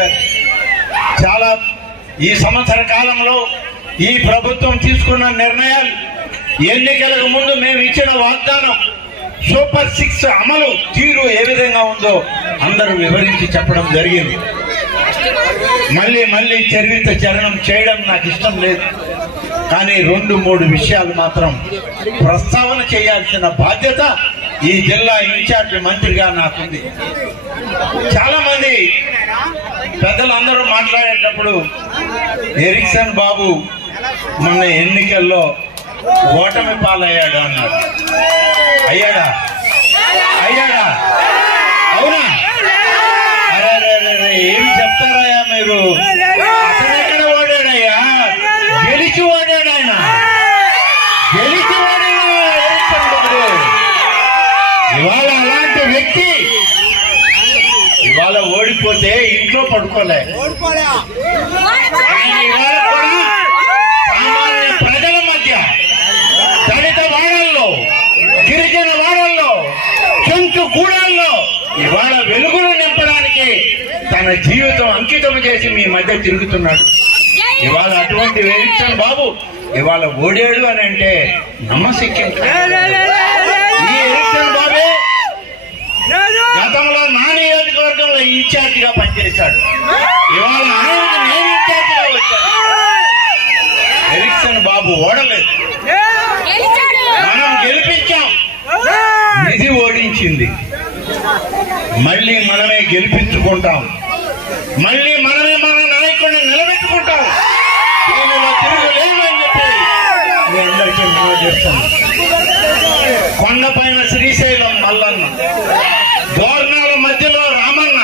చెప్పారు. చాలా ఈ సంవత్సర కాలంలో ఈ ప్రభుత్వం తీసుకున్న నిర్ణయాలు, ఎన్నికలకు ముందు మేము ఇచ్చిన వాగ్దానం, సూపర్ 6 అమలు తీరు ఏ విధంగా ఉందో అందరూ వివరించి చెప్పడం జరిగింది. మళ్ళీ చరణం చేయడం నాకు ఇష్టం లేదు. కానీ 2-3 విషయాలు మాత్రం ప్రస్తావన చేయాల్సిన బాధ్యత ఈ జిల్లా ఇన్ఛార్జ్ మంత్రిగా నాకుంది. చాలా మంది పెద్దలందరూ మాట్లాడేటప్పుడు ఎరిక్సన్ బాబు మొన్న ఎన్నికల్లో ఓటమి పాలయ్యాడు అన్నాడు. అయ్యాడా? అవునా? అరే ఏమి చెప్తారయ్యా మీరు? అతనెక్కడ ఓడాడయ్యా? గెలిచి ఓడాడు ఆయన. గెలిచి ఓడాడు ఎరిక్సన్ బాబు. ఇవాళ అలాంటి వ్యక్తి ఇవాళ ఓడిపోతే ఇంట్లో పడుకోలే. ఇవాళ కూడా సామాన్య ప్రజల మధ్య, దళిత వాడల్లో, గిరిజన వాడల్లో, చెంచు కూడల్లో ఇవాళ వెలుగును నింపడానికి తన జీవితం అంకితం చేసి మీ మధ్య తిరుగుతున్నాడు. ఇవాళ అటువంటి ఎరిక్సన్ బాబు ఇవాళ ఓడాడు అని అంటే నమ్మశక్యం. ఈ ఎరిక్సన్ బాబే గతంలో నా నియోజకవర్గంలో ఇన్ఛార్జిగా పనిచేశాడు. ఇవాళ ఆయనకు నేను ఇన్ఛార్జిగా వచ్చాను. ఎరిక్సన్ బాబు ఓడలేదు, మనం గెలిపించాం. నిధి ఓడించింది. మళ్ళీ మనమే గెలిపించుకుంటాం. మళ్ళీ మనమే మన నాయకుడిని నిలబెట్టుకుంటాం. దీనిలో తిరుగులేదు అని చెప్పి మీ అందరికీ మనం చేస్తాం. కొండపైన శ్రీశైలం మల్లన్న, దోర్నాల మధ్యలో రామన్న,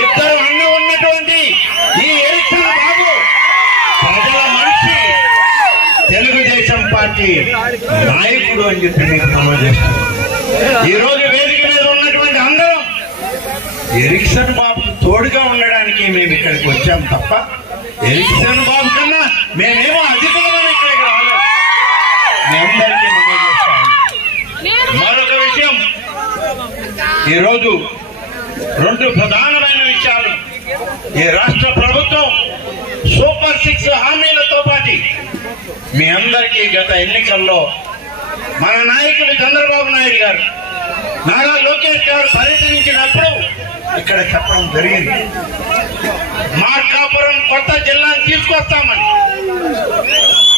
ఇద్దరు అన్న ఉన్నటువంటి ఈ ఎరిక్సన్ బాబు ప్రజల మనిషి, తెలుగుదేశం పార్టీ నాయకుడు అని చెప్పి మీకు మనం చేస్తాం. ఈ రోజు వేదిక మీద ఉన్నటువంటి అందరం ఎరిక్సన్ బాబుకు తోడుగా ఉండడానికి మేము ఇక్కడికి వచ్చాం తప్ప ఎరిక్సన్ బాబు కన్నా మేమేమో అధికులమని ఇక్కడికి రాలేదు. మీ అందరికీ మనం చేస్తాం. మరొక విషయం, ఈరోజు 2 ప్రధానమైన విషయాలు. ఈ రాష్ట్ర ప్రభుత్వం సూపర్ 6 హామీలతో పాటు మీ అందరికీ గత ఎన్నికల్లో మన నాయకులు చంద్రబాబు నాయుడు గారు, నారా లోకేష్ గారు పర్యటించినప్పుడు ఇక్కడ చెప్పడం జరిగింది. మార్కాపురం కొత్త జిల్లాను తీసుకొస్తామని.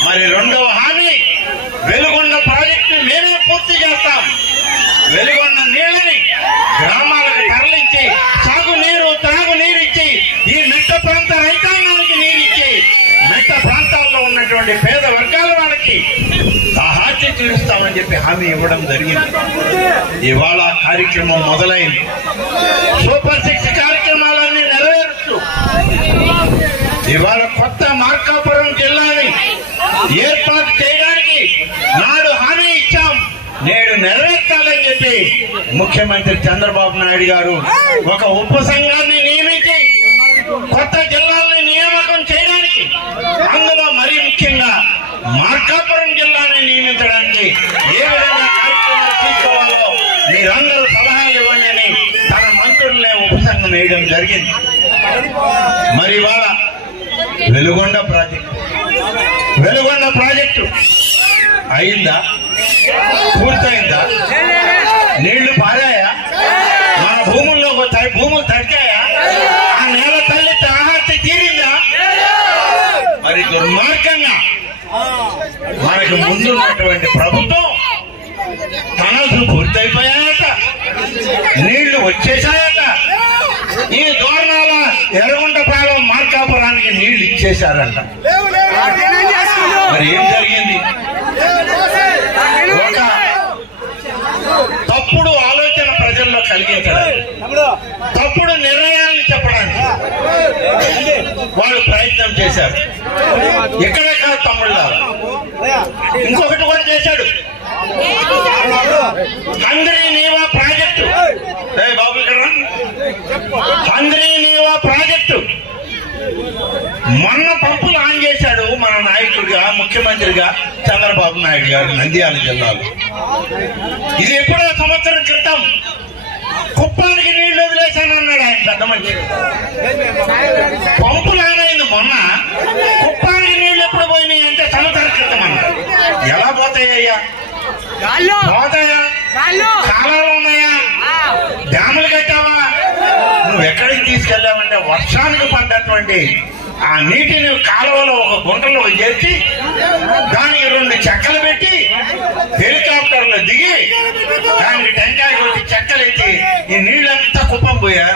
మరి 2వ హామీ, వెలుగొండ ప్రాజెక్టు మేమే పూర్తి చేస్తాం. వెలుగొండ నీళ్ళని గ్రామాలకు తరలించి సాగునీరు, త్రాగునీరు ఇచ్చి ఈ మెట్ట ప్రాంత రైతాంగానికి నీరిచ్చి మెట్ట ప్రాంతాల్లో ఉన్నటువంటి పేద వర్గాల వాళ్ళకి సహాయం తీరుస్తామని చెప్పి హామీ ఇవ్వడం జరిగింది. ఇవాళ కార్యక్రమం మొదలైంది. సూపర్ 6 కార్యక్రమాలన్నీ నెరవేరుస్తూ ఇవాళ కొత్త మార్కాపురం జిల్లాని ఏర్పాటు చేయడానికి నాడు హామీ ఇచ్చాం, నేడు నెరవేర్చాలని చెప్పి ముఖ్యమంత్రి చంద్రబాబు నాయుడు గారు ఒక ఉప సంఘాన్ని నియమించి కొత్త జిల్లాల్ని నియామకం చేయడానికి, అందులో మరీ ముఖ్యంగా మార్కాపురం జిల్లాని నియమించడానికి ఏ విధంగా కార్యక్రమాలు తీసుకోవాలో మీరందరూ సలహాలు ఇవ్వండి అని తన మంత్రులనే ఉపసంఘం వేయడం జరిగింది. మరి ఇవాళ వెలుగొండ ప్రాజెక్టు అయిందా? పూర్తయిందా? నీళ్లు పారాయా? మన భూములు తడిచాయా? ఆ నేల తల్లి తాహార్తి తీరిందా? మరి దుర్మార్గంగా మనకు ముందున్నటువంటి ప్రభుత్వం పనులు పూర్తయిపోయాయట, నీళ్లు వచ్చేసాయట. ఈ దోర్నాల ఎర్రగుంటపాలెం మార్కాపురానికి నీళ్లు ఇచ్చేశారంట. మరి ఏం జరిగింది? ఒక తప్పుడు ఆలోచన ప్రజల్లో కలిగించడానికి, తప్పుడు నిర్ణయాలను చెప్పడానికి వాళ్ళు ప్రయత్నం చేశారు. ఎక్కడే కాదు తమ్ముళ్ళ, ఇంకొకటి కూడా చేశాడు. హంద్రీ నీవా ప్రాజెక్టు, బాబు ఇక్కడ హంద్రీ నీవా ప్రాజెక్టు మొన్న పంపులు ఆన్ చేశాడు మన నాయకుడిగా, ముఖ్యమంత్రిగా చంద్రబాబు నాయుడు గారు నంద్యాల జిల్లాలో. ఇది ఎప్పుడో సంవత్సరం క్రితం కుప్పానికి నీళ్లు వదిలేశానన్నాడు ఆయన పెద్ద మనిషి. మొన్న కుప్పానికి నీళ్లు ఎప్పుడు పోయినాయి అంటే సంవత్సర క్రితం అన్నారు. ఎలా పోతాయ్యా? పోతాయా? కాలాలు ఉన్నాయా? డ్యాములు కట్టావా? నువ్వు ఎక్కడికి తీసుకెళ్ళావంటే వర్షానికి పడ్డటువంటి ఆ నీటిని కాలువలో ఒక గుంటలో చేర్చి దానికి 2 చెక్కలు పెట్టి హెలికాప్టర్లో దిగి దానికి టెంకాయ కొట్టి చెక్కలెత్తి ఈ నీళ్ళంతా కుప్పం పోయా.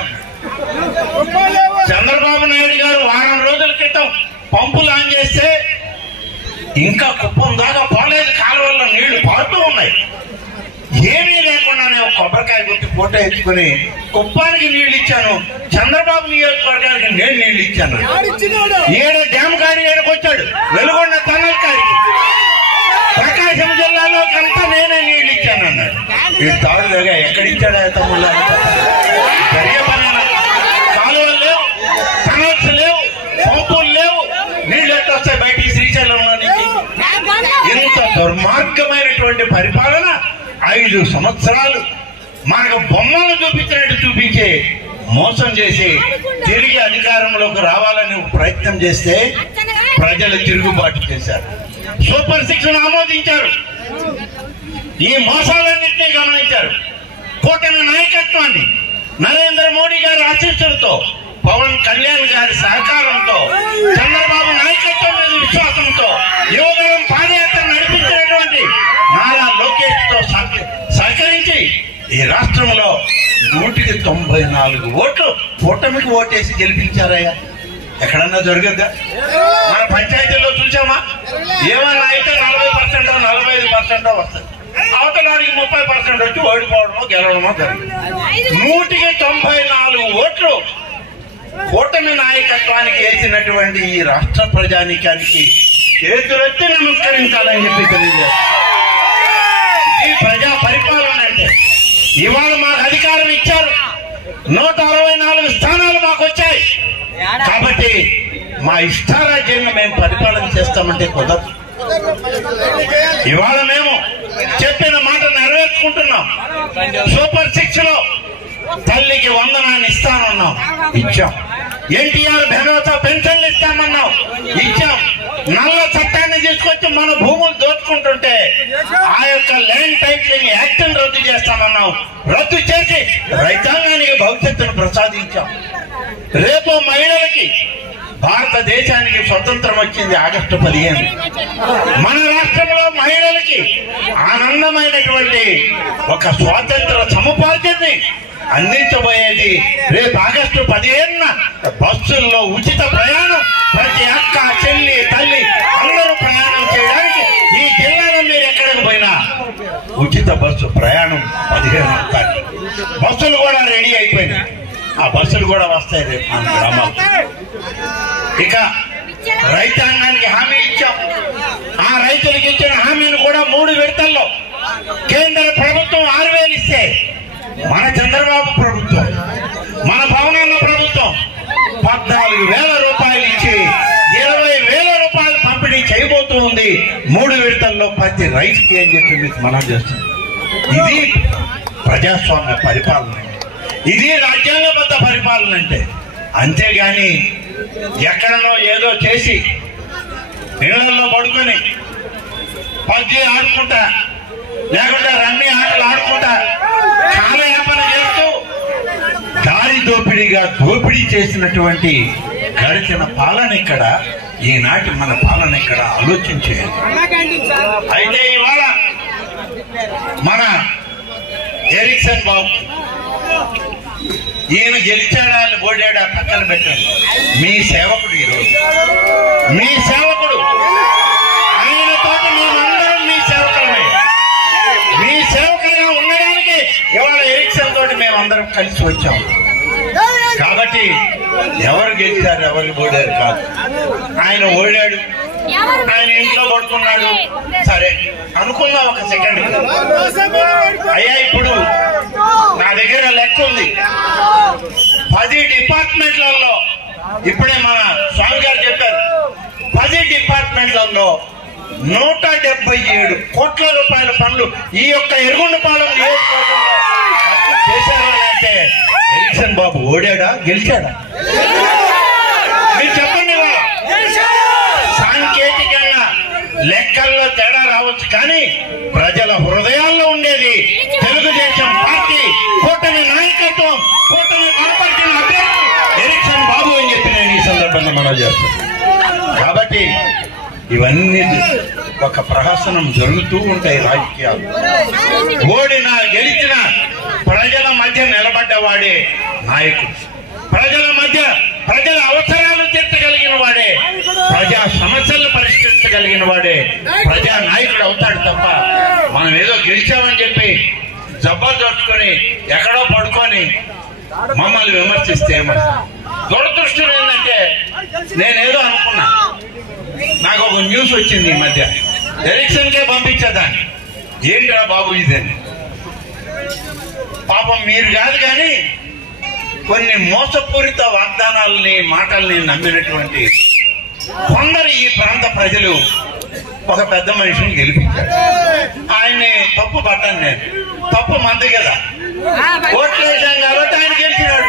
చంద్రబాబు నాయుడు గారు వారం రోజుల క్రితం పంపులు ఆన్ చేస్తే ఇంకా కుప్పం దాకా పోలేదు. కాలువల్లో నీళ్లు పారుతూ ఉన్నాయి. ఏమీ లేకుండానే ఒక కొబ్బరికాయ కొట్టి ఫోటో ఎత్తుకుని కుప్పానికి నీళ్లు ఇచ్చాను, చంద్రబాబు నియోజకవర్గానికి నేను నీళ్లు ఇచ్చాను. ఏడ డ్యామ్ కాడి ఏడకొచ్చాడు, వెలుగొండ టనల్ కాడికి, ప్రకాశం జిల్లాలోకి అంతా నేనే నీళ్లు ఇచ్చాను అన్నాడు. ఈ తాడుగా ఎక్కడిచ్చాడా తమ్ముళ్ళ? జరిగే పనేనా? కాలువలు లేవు, టనల్స్ లేవు, పంపులు లేవు, నీళ్లు ఎట్టొస్తాయి బయటికి శ్రీశైలంలో నుంచి? ఇంత దుర్మార్గమైనటువంటి పరిపాలన 5 సంవత్సరాలు మనకు బొమ్మలు చూపించినట్టు చూపించి మోసం చేసి తిరిగి అధికారంలోకి రావాలని ప్రయత్నం చేస్తే ప్రజలు తిరుగుబాటు చేశారు. సూపర్ 6 ఆమోదించారు. ఈ మోసాలన్నింటినీ గమనించారు. కూటమి నాయకత్వాన్ని నరేంద్ర మోడీ గారి ఆశీస్సులతో, పవన్ కళ్యాణ్ గారి సహకారంతో, చంద్రబాబు నాయకత్వం మీద విశ్వాసంతో యువగలం పాదయాత్ర నడిపించినటువంటి నారా లోకేష్ తో సహకరించి ఈ రాష్ట్రంలో 194 ఓట్లు కూటమికి ఓటేసి గెలిపించారయ్యా. ఎక్కడన్నా జరగద్దా? మన పంచాయతీల్లో చూసామా? ఏమన్నా అయితే 40% 45% వస్తుంది. అవతలానికి 30% వచ్చి ఓడిపోవడమో గెలవడమో జరిగింది. 194 ఓట్లు కూటమి నాయకత్వానికి వేసినటువంటి ఈ రాష్ట్ర ప్రజానీకానికి చేతులెత్తి నమస్కరించాలని చెప్పి తెలియజేస్తారు. ఈ ప్రజా పరిపాలన అంటే ఇవాళ మాకు అధికారం ఇచ్చారు, 164 స్థానాలు మాకు వచ్చాయి. కాబట్టి మా ఇష్టారాజ్యంగా మేము పరిపాలన చేస్తామంటే కుదరదు. ఇవాళ మేము చెప్పిన మాట నెరవేర్చుకుంటున్నాం. సూపర్ 6 లో తల్లికి వందనాన్ని ఇస్తానన్నాం, ఇచ్చాం. ఎన్టీఆర్ భరోసా పెన్షన్లు ఇస్తామన్నాం, ఇచ్చాం. నల్ల చట్టాన్ని తీసుకొచ్చి మన భూములు దోచుకుంటుంటే ఆ యొక్క ల్యాండ్ టైటిలింగ్ యాక్ట్ రద్దు చేస్తామన్నాం, రద్దు చేసి రైతాంగానికి భవిష్యత్తును ప్రసాదించాం. రేపు మహిళలకి భారతదేశానికి స్వతంత్రం వచ్చింది ఆగస్టు 15. మన రాష్ట్రంలో మహిళలకి ఆనందమైనటువంటి ఒక స్వాతంత్ర సముపార్జనని అందించబోయేది రేపు ఆగస్టు 15న. బస్సుల్లో ఉచిత ప్రయాణం, ప్రతి అక్క చెల్లి తల్లి అందరూ ప్రయాణం చేయడానికి ఈ జిల్లాలో మీరు ఎక్కడికి పోయినా ఉచిత బస్సు ప్రయాణం 15వ తారీఖు. బస్సులు కూడా రెడీ అయిపోయినాయి. ఆ బస్సులు కూడా వస్తాయి రేపు మన గ్రామాలు. ఇక రైతాంగానికి హామీ ఇచ్చాం. ఆ రైతులకు ఇచ్చిన హామీని కూడా 3 విడతల్లో కేంద్ర ప్రభుత్వం 6,000 ఇస్తే మన చంద్రబాబు ప్రభుత్వం, మన భవనాన్న ప్రభుత్వం 14,000 రూపాయలు ఇచ్చి 20,000 రూపాయలు పంపిణీ చేయబోతూ ఉంది 3 విడతల్లో ప్రతి రైతుకి అని చెప్పి మీకు మనం చేస్తుంది. ఇది ప్రజాస్వామ్య పరిపాలన, ఇది రాజ్యాంగబద్ధ పరిపాలన అంటే. అంతేగాని ఎక్కడనో ఏదో చేసి ఇళ్లలో పడుకొని పబ్జీ ఆడుకుంటా, లేకుంటే రమ్మీ ఆటలు ఆడుకుంటా, కాలయాపన చేస్తూ దారి దోపిడీ చేసినటువంటి గడిచిన పాలన ఇక్కడ, ఈనాటి మన పాలన ఇక్కడ ఆలోచించేది. అయితే ఇవాళ మన ఎరిక్సన్ బాబు ఈయన గెలిచాడా అని ఓడాడా పక్కన పెట్టండి. మీ సేవకుడు ఈరోజు, మీ సేవకుడు, ఆయనతో మేమందరం మీ సేవకులమే. మీ సేవకులుగా ఉండడానికి ఇవాళ ఎరిక్సన్ తోటి మేమందరం కలిసి వచ్చాం. కాబట్టి ఎవరు గెలిచారు ఎవరు ఓడారు కాదు. ఆయన ఓడాడు, ఆయన ఇంట్లో పడుకున్నాడు, సరే అనుకున్నా ఒక సెకండ్. అయ్యా ఇప్పుడు నా దగ్గర లెక్క ఉంది, 10 డిపార్ట్మెంట్లలో, ఇప్పుడే మన స్వామి గారు చెప్పారు, 10 డిపార్ట్మెంట్లలో 177 కోట్ల రూపాయల పనులు ఈ యొక్క ఎర్రగొండపాలెం నియోజకవర్గంలో చేశారని అంటే ఎరిక్సన్ బాబు ఓడాడా గెలిచాడా? మీరు చెప్పండి. సందర్భంగా మనం చేస్తాం. కాబట్టి ఇవన్నీ ఒక ప్రహసనం జరుగుతూ ఉంటాయి రాజకీయాలు. ఓడినా గెలిచినా ప్రజల మధ్య నిలబడ్డవాడే నాయకుడు, ప్రజల మధ్య ప్రజల అవసరాలు తీర్చగలిగిన వాడే, ప్రజా సమస్యలను పరిష్కరించగలిగిన వాడే ప్రజా నాయకుడు అవుతాడు తప్ప మనం ఏదో గెలిచామని చెప్పి జబ్బలు దొరుకుని ఎక్కడో పడుకొని మమ్మల్ని విమర్శిస్తే దురదృష్టం ఏంటంటే, నేనేదో అనుకున్నా, నాకు ఒక న్యూస్ వచ్చింది ఈ మధ్య, ఎలక్షన్కే పంపించేదాన్ని. ఏంట్రా బాబు ఇదని, పాపం మీరు కాదు కానీ కొన్ని మోసపూరిత వాగ్దానాలని మాటల్ని నమ్మినటువంటి కొందరు ఈ ప్రాంత ప్రజలు ఒక పెద్ద మనిషిని గెలిపించారు. ఆయన్ని తప్పు పట్టాను నేను, తప్పు మంది కదా, ఓట్లు వేసాం కాబట్టి ఆయన గెలిచినాడు.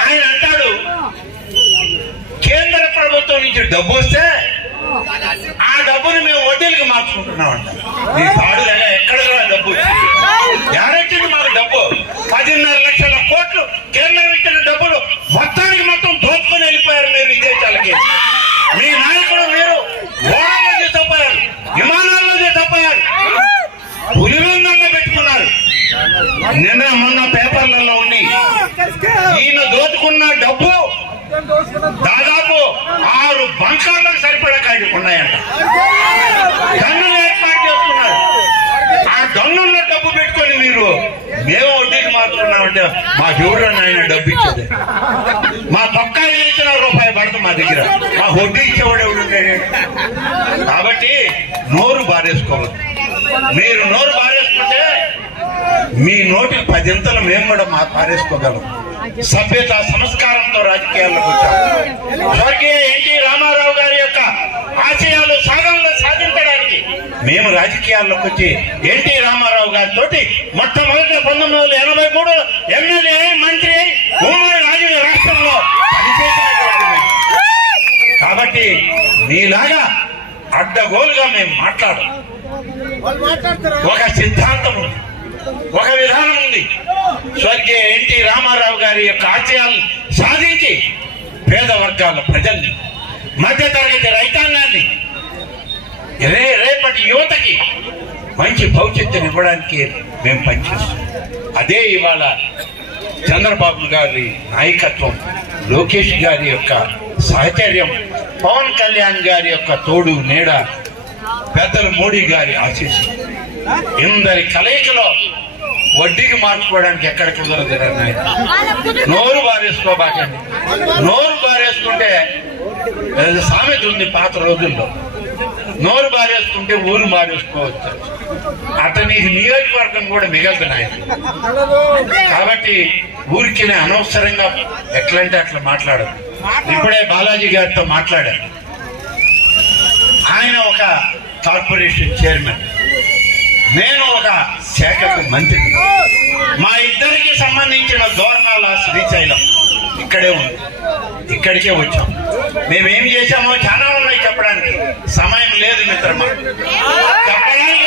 ఆయన అంటాడు కేంద్ర ప్రభుత్వం నుంచి డబ్బు వస్తే ఆ డబ్బుని మేము వడ్డీలకు మార్చుకుంటున్నామంట. ఈ తాడుగా ఎక్కడ డబ్బు వచ్చింది, ఎవరొచ్చింది మాకు డబ్బు? 10.5 లక్షల కోట్లు కేంద్రం ఇచ్చిన డబ్బులు మొత్తానికి మొత్తం దోచుకొని వెళ్ళిపోయారు మీరు విదేశాలకి. మీ నాయకుడు మీరు ఓడల్లో తీసుకుపోయారు, విమానాల్లో తీసుకుపోయారు, పులివెందుల్లో పెట్టుకున్నారు. నిన్న మొన్న పేపర్లలో ఉండి ఈయన దోచుకున్న డబ్బు దాదాపు 6 బంకాలకు సరిపడా ఉన్నాయంట. గన్నులు ఏర్పాటు చేస్తున్నారు. ఆ గన్నుల్లో డబ్బు పెట్టుకొని మీరు మేము వడ్డీకి మాత్రన్నామంటే మాకెవరు ఆయన డబ్బు ఇచ్చేది? మా పక్కాయి ఇచ్చిన రూపాయి పడదు మా దగ్గర, మా వడ్డీ ఇచ్చేవాడు ఎవడు? కాబట్టి నోరు బారేసుకోవద్దు. మీరు నోరు బారేసుకుంటే మీ నోటి 10 ఇంతలు మేము కూడా మా పారేసుకోగలం. సభ్యత సంస్కారంతో రాజకీయాల్లోకి వచ్చాం. స్వర్గీయ ఎన్టీ రామారావు గారి యొక్క ఆశయాలు సాధించడానికి మేము రాజకీయాల్లోకి వచ్చి ఎన్టీ రామారావు గారితో మొట్టమొదటి 1983 ఎమ్మెల్యే మంత్రి ఉమ్మడి రాష్ట్రంలో పనిచేసినటువంటి. కాబట్టి మీలాగా అడ్డగోలుగా మేము మాట్లాడం. ఒక సిద్ధాంతం ఉంది, ఒక విధానం ఉంది. స్వర్గీయ ఎన్టీ రామారావు గారి యొక్క ఆశయాలు సాధించి పేద వర్గాల ప్రజల్ని, మధ్యతరగతి రైతాంగాన్ని, రేపటి యువతకి మంచి భవిష్యత్తుని ఇవ్వడానికి మేము పనిచేస్తాం. అదే ఇవాళ చంద్రబాబు గారి నాయకత్వం, లోకేష్ గారి యొక్క సహచర్యం, పవన్ కళ్యాణ్ గారి యొక్క తోడు నీడ, పెద్దలు మోడీ గారి ఆశీస్సు, ఇందరి కలయికలో వడ్డీకి మార్చుకోవడానికి ఎక్కడ కుదరదు. నోరు బారేసుకోబాకండి. నోరు బారేసుకుంటే సామెత ఉంది పాత రోజుల్లో, నోరు బారేసుకుంటే ఊరు మారేసుకోవచ్చు. అతనికి నియోజకవర్గం కూడా మిగలుతున్నాయి. కాబట్టి ఊరికి అనవసరంగా ఎట్లంటే అట్లా మాట్లాడదు. ఇప్పుడే బాలాజీ గారితో మాట్లాడారు. ఆయన ఒక కార్పొరేషన్ చైర్మన్, నేను ఒక శాఖకు మంత్రి. మా ఇద్దరికి సంబంధించిన దోర్నాల శ్రీశైలం ఇక్కడే ఉంది. ఇక్కడికే వచ్చాం. మేమేం చేశామో చాలా ఉన్నాయి చెప్పడానికి, సమయం లేదు మిత్రమా. చెప్పడానికి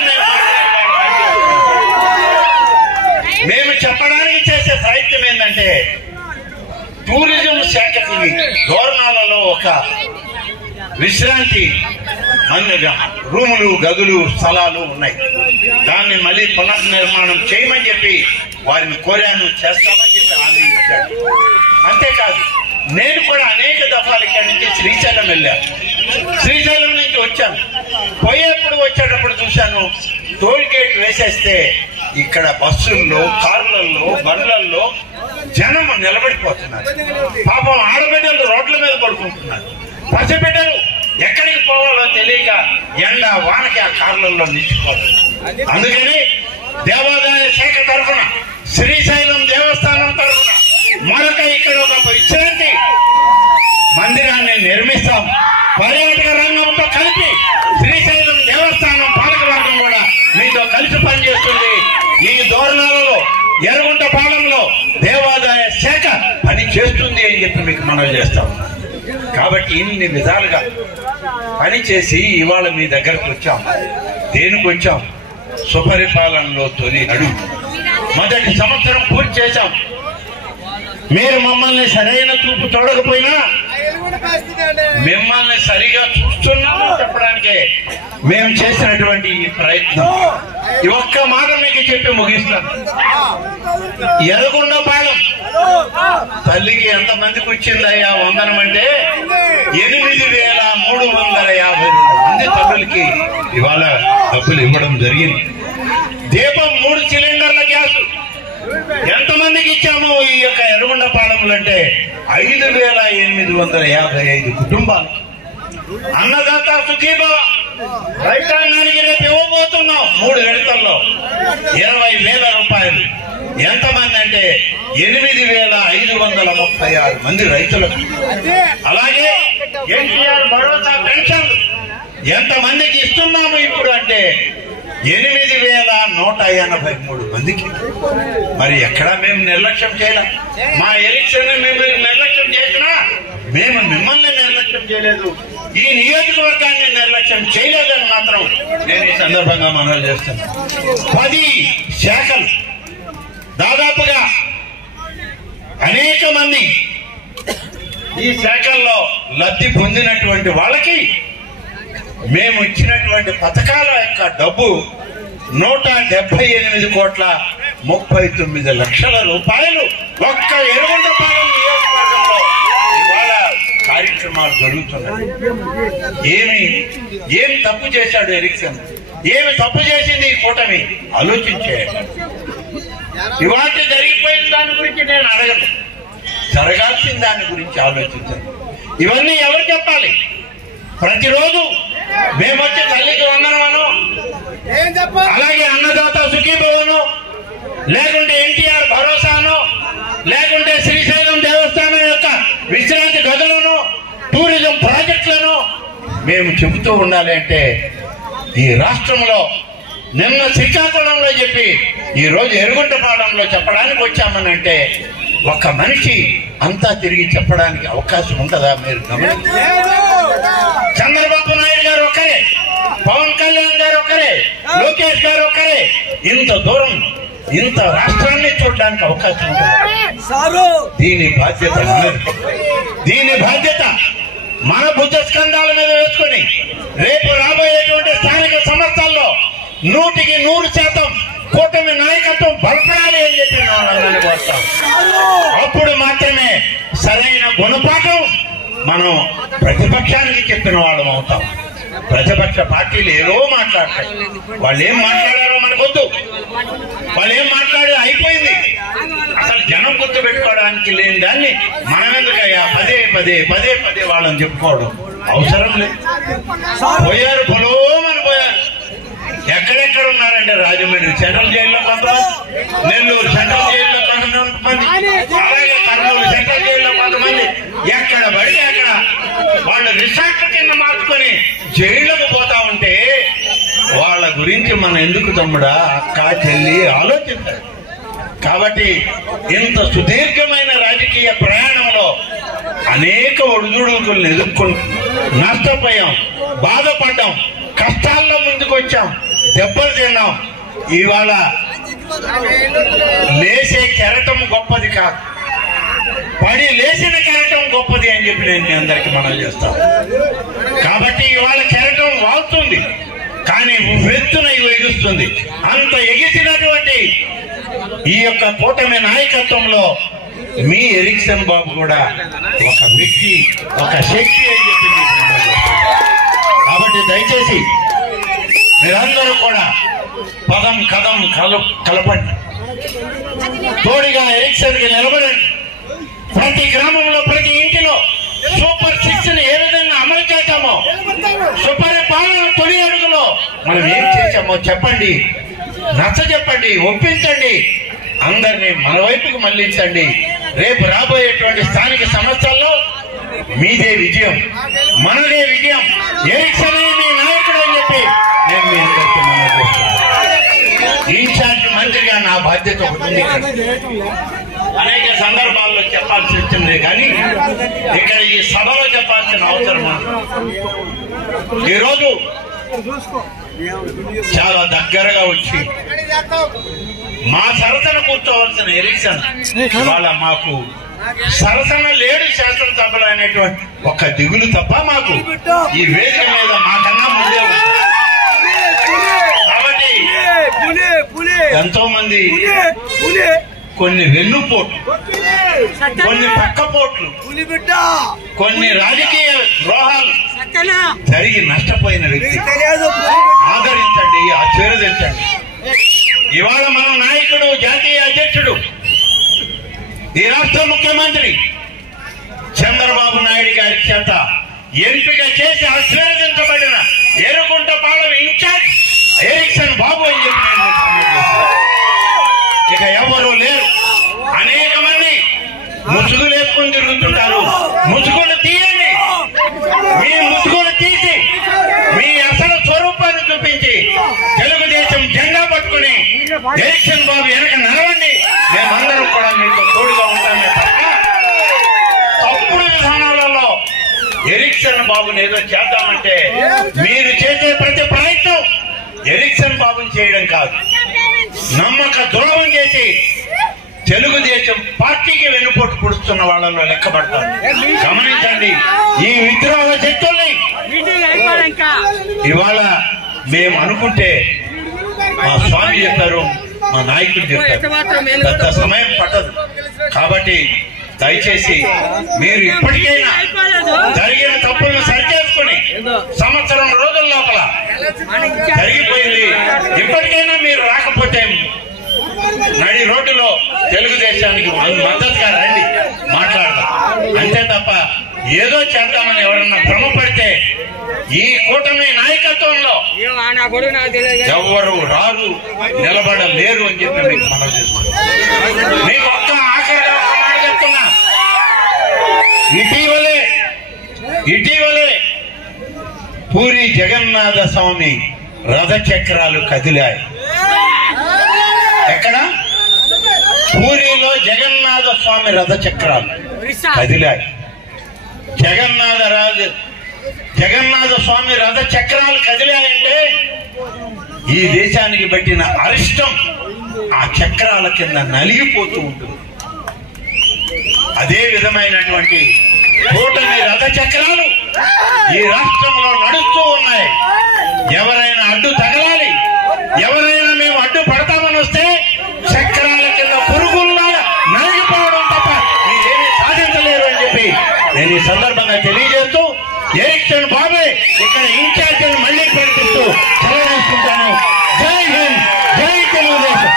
మేము చెప్పడానికి చేసే ప్రయత్నం ఏంటంటే, టూరిజం శాఖకి దోర్నాలలో ఒక విశ్రాంతి రూములు, గదులు, స్థలాలు ఉన్నాయి. దాన్ని మళ్ళీ పునర్నిర్మాణం చేయమని చెప్పి వారిని కోరాను, చేస్తామని చెప్పి హామీ ఇచ్చాడు. అంతేకాదు నేను కూడా అనేక దఫాలు ఇక్కడి నుంచి శ్రీశైలం వెళ్ళాను. శ్రీశైలం నుంచి వచ్చాను. వచ్చేటప్పుడు చూశాను, టోల్ గేట్ వేసేస్తే ఇక్కడ బస్సుల్లో, కార్లలో, బండ్లల్లో జనం నిలబడిపోతున్నారు. పాపం ఆడబిడ్డలు రోడ్ల మీద పడుకుంటున్నారు. పసిబిడ్డలు ఎక్కడికి పోవాలో తెలియక ఎండ వానకి ఆ కార్లలో నిలిచిపోతారు. అందుకని దేవాదాయ శాఖ తరఫున, శ్రీశైలం దేవస్థానం తరఫున మరొక ఇక్కడ ఒక విశ్రాంతి మందిరాన్ని నిర్మిస్తాం. పర్యాటక రంగంతో కలిపి శ్రీశైలం దేవస్థానం పాలకవర్గం కూడా మీతో కలిసి పనిచేస్తుంది. ఈ దోర్నాలలో, ఎర్రగుంటపాలెంలో దేవాదాయ శాఖ పని చేస్తుంది అని చెప్పి మీకు మనవి చేస్తాం. కాబట్టి ఇన్ని విధాలుగా పనిచేసి ఇవాళ మీ దగ్గరకు వచ్చాం. దేనికి వచ్చాం? సుపరిపాలనలో తొలి అడుగు. మొదటి సంవత్సరం పూర్తి చేశాం. మీరు మమ్మల్ని సరైన చూపు చూడకపోయినా మిమ్మల్ని సరిగా చూస్తున్నామని చెప్పడానికే మేము చేసినటువంటి ఈ ప్రయత్నం. ఈ ఒక్క మాట మీకు చెప్పి ముగిస్తాను. ఎర్రగొండపాలెం తల్లికి ఎంతమందికి వచ్చిందయ్యా వందనం అంటే 8,352 మంది తల్లులకి ఇవాళ డబ్బులు ఇవ్వడం జరిగింది. దీపం 3 సిలిండర్ల గ్యాస్ ఎంతమందికి ఇచ్చాము ఈ యొక్క ఎర్రగొండపాలెంలో అంటే 5,855 కుటుంబాలు. అన్నదాత సుఖీభవ రైతాంగానికి రేపు ఇవ్వబోతున్నాం 3 విడతల్లో 20,000 రూపాయలు. ఎంతమంది అంటే 8,536 మంది రైతులకు. అలాగే ఎన్టీఆర్ భరోసా పెన్షన్ ఎంతమందికి ఇస్తున్నాము ఇప్పుడు అంటే 8,183 మందికి. మరి ఎక్కడా మేము నిర్లక్ష్యం చేయలేం. మా ఎలక్షన్ మేము నిర్లక్ష్యం చేసినా మేము మిమ్మల్ని నిర్లక్ష్యం చేయలేదు, ఈ నియోజకవర్గాన్ని నిర్లక్ష్యం చేయలేదని మాత్రం నేను ఈ సందర్భంగా మనవి చేస్తాను. 10 శాఖలు దాదాపుగా అనేక మంది ఈ శాఖల్లో లబ్ధి పొందినటువంటి వాళ్ళకి మేము ఇచ్చినటువంటి పథకాల యొక్క డబ్బు 178,39,00,000 రూపాయలు ఒక్క ఎర్రగొండపాలెం నియోజకవర్గంలో ఇవాళ కార్యక్రమాలు జరుగుతున్నాయి. ఏమి తప్పు చేశాడు ఎరిక్సన్? ఏమి తప్పు చేసింది ఈ కూటమి? ఆలోచించేయండి. ఇవాళ జరిగిపోయిన దాని గురించి నేను అడగను, జరగాల్సిన దాని గురించి ఆలోచించాను. ఇవన్నీ ఎవరు చెప్పాలి? ప్రతిరోజు మేము వచ్చి తల్లికి వందనమను, అలాగే అన్నదాత సుఖీభవను, లేకుంటే ఎన్టీఆర్ భరోసాను, లేకుంటే శ్రీశైలం దేవస్థానం యొక్క విశ్రాంతి గదులను, టూరిజం ప్రాజెక్టులను మేము చెబుతూ ఉండాలి. అంటే ఈ రాష్ట్రంలో నిన్న శ్రీకాకుళంలో చెప్పి ఈ రోజు ఎర్రగొండపాలెంలో చెప్పడానికి వచ్చామని అంటే ఒక మనిషి అంతా తిరిగి చెప్పడానికి అవకాశం ఉంటుందా? మీరు గమనించారు. చంద్రబాబు నాయుడు గారు ఒకరే, పవన్ కళ్యాణ్ గారు ఒకరే, లోకేష్ గారు ఒకరే. ఇంత దూరం ఇంత రాష్ట్రాన్ని చూడడానికి అవకాశం ఉంటుంది. దీని బాధ్యత మన బుద్ధ స్కంధాల మీద వేసుకొని రేపు రాబోయేటువంటి స్థానిక సంస్థల్లో 100% కూటమి నాయకత్వం బలపడాలి అని చెప్పి కోరుతాం. అప్పుడు మాత్రమే సరైన గుణపాఠం మనం ప్రతిపక్షానికి చెప్పిన వాళ్ళం అవుతాం. ప్రతిపక్ష పార్టీలు ఏదో మాట్లాడతాయి. వాళ్ళు ఏం మాట్లాడారో మనకొద్దు, వాళ్ళు ఏం మాట్లాడి అయిపోయింది. అసలు జనం గుర్తు పెట్టుకోవడానికి లేని దాన్ని మనం ఎందుకయ్యా పదే వాళ్ళని చెప్పుకోవడం అవసరం లేదు. పోయారు, పొలోమని పోయారు. ఎక్కడెక్కడ ఉన్నారంటే రాజమండ్రి సెంట్రల్ జైల్లో కొంతమంది, నెల్లూరు సెంట్రల్ జైల్లో కొంతమంది, అలాగే కర్నూలు సెంట్రల్ జైల్లో కొంతమంది. ఎక్కడ పడితే అక్కడ వాళ్ళు రిసార్ట్ కింద మార్చుకొని జైళ్లకు పోతా ఉంటే వాళ్ళ గురించి మనం ఎందుకు తమ్ముడా అక్క చెల్లి ఆలోచించాలి. కాబట్టి ఇంత సుదీర్ఘమైన రాజకీయ ప్రయాణంలో అనేక ఒడిదుడుకులను ఎదుర్కొని నష్టపోయాం, బాధపడ్డాం, కష్టాల్లో ముందుకు వచ్చాం, దెబ్బలు తిన్నాం. ఇవాళ లేసే కెరటం గొప్పది కాదు, పడి లేచిన కెరటం గొప్పది అని చెప్పి నేను మీ అందరికీ మనవి చేస్తాను. కాబట్టి ఇవాళ కెరటం వాళ్తుంది, కానీ ఉవ్వెత్తున ఎగుస్తుంది. అంత ఎగిసినటువంటి ఈ యొక్క కూటమి నాయకత్వంలో మీ ఎరిక్సన్ బాబు కూడా ఒక వ్యక్తి, ఒక శక్తి అని చెప్పి మీకు మనవి చేస్తాను. కాబట్టి దయచేసి మీరందరూ కూడా పదం కదం కలపండి, తోడుగా ఎరిక్సన్ కి నిలబడండి. ప్రతి గ్రామంలో ప్రతి ఇంటిలో సూపర్ 6 ని ఏ విధంగా అమలు చేశామో, సుపరిపాలన తొలి అడుగులో మనం ఏం చేశామో చెప్పండి, నచ్చ చెప్పండి, ఒప్పించండి, అందరినీ మన వైపుకి మళ్లించండి. రేపు రాబోయేటువంటి స్థానిక సంస్థల్లో మీదే విజయం, మనదే విజయం, ఎరిక్సన్ మీ నాయకుడు అని చెప్పి నేను మీ అందరికీ మనవి చేస్తున్నాను. ఇన్ఛార్జ్ మంత్రిగా నా బాధ్యత ఒకటి ఉంది. అనేక సందర్భాల్లో చెప్పాల్సి వచ్చింది, కానీ ఇక్కడ ఈ సభలో చెప్పాల్సిన అవసరం ఈరోజు చాలా దగ్గరగా వచ్చి మా సరసన కూర్చోవలసిన ఎరిక్సన్ ఇవాళ మాకు సరసన లేడు శాసనసభ శాసనసభలు అనేటువంటి ఒక దిగులు తప్ప మాకు ఈ వేదిక మీద మాకన్నా ముందే ఉంటుంది. కాబట్టి ఎంతో మంది కొన్ని వెన్నుపోట్లు, కొన్ని పక్కపోట్లు, కొన్ని రాజకీయ ద్రోహాలు జరిగి నష్టపోయిన వ్యక్తి ఆదరించండి, ఆశీర్వదించండి. ఇవాళ మన నాయకుడు, జాతీయ అధ్యక్షుడు, ఈ రాష్ట్ర ముఖ్యమంత్రి చంద్రబాబు నాయుడు గారి చేత ఎంపిక చేసి ఆశీర్వదించబడిన ఎరుకుంటపాలెం ఇన్ఛార్జ్ ఎరిక్సన్ బాబు అని చెప్పి ఇక ఎవరు లేరు. అనేక మంది ముసుగులు వేసుకుని తిరుగుతుంటారు. ముసుగులు తీయండి, మీ ముసుగులు తీసి మీ అసలు స్వరూపాన్ని చూపించి తెలుగుదేశం జెండా పట్టుకుని ఎరిక్సన్ బాబు వెనక నడవండి. మేమందరం కూడా మీకు తోడుగా ఉంటామే తప్ప తప్పుడు విధానాలలో ఎరిక్సన్ బాబుని ఏదో చేద్దామంటే మీరు చేసే ప్రతి ప్రయత్నం ఎరిక్సన్ బాబుని చేయడం కాదు, నమ్మక ద్రోహం చేసి తెలుగుదేశం పార్టీకి వెన్నుపోటు పొడుస్తున్న వాళ్ళలో లెక్కబడతారు. గమనించండి ఈ విద్రోహ శక్తుల్ని. ఇవాళ మేము అనుకుంటే మా స్వామి చెప్పారు, మా నాయకులు చెప్పారు, పెద్ద సమయం పట్టదు. కాబట్టి దయచేసి మీరు ఇప్పటికైనా జరిగిన తప్పులను సరిచేసుకుని సంవత్సరం రోజుల లోపల జరిగిపోయింది. ఇప్పటికైనా మీరు రాకపోతే నడి రోడ్డులో తెలుగుదేశానికి మద్దతుగా రండి, మాట్లాడదాం. అంతే తప్ప ఏదో చేద్దామని ఎవరన్నా భ్రమపడితే ఈ కూటమి నాయకత్వంలో ఎవరు రారు, నిలబడలేరు అని చెప్పి మీకు మనం చేస్తున్నాం. మీకు ఒక్క ఆఖరిగా ఒక మాట చెప్తున్నా. ఇటీవలే పూరి జగన్నాథ స్వామి రథచక్రాలు కదిలాయి. ఎక్కడ? పూరిలో జగన్నాథ స్వామి రథచక్రాలు కదిలాయి. జగన్నాథ స్వామి రథచక్రాలు కదిలాయంటే ఈ దేశానికి పట్టిన అరిష్టం ఆ చక్రాల కింద నలిగిపోతూ ఉంటుంది. అదే విధమైనటువంటి కూటమి రథచక్రాలు ఈ రాష్ట్రంలో నడుస్తూ ఉన్నాయి. ఎవరైనా అడ్డు తగలాలి, ఎవరైనా మేము అడ్డు పడతామని వస్తే చక్రాల కింద పురుగుల్లా నలిగిపోవడం తప్ప మీరేమీ సాధించలేరు అని చెప్పి నేను ఈ సందర్భంగా తెలియజేస్తూ ఎరిక్సన్ బాబే ఇక్కడ ఇన్ఛార్జిని మళ్లీ ప్రకటిస్తూ సెలవుకుంటాను. జై హింద్, జై తెలుగుదేశం.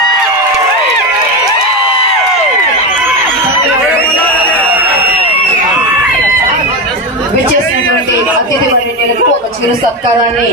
విచ్చేసినటువంటి అతిథి వర్యులకు ఒక చిరు సత్కారాన్ని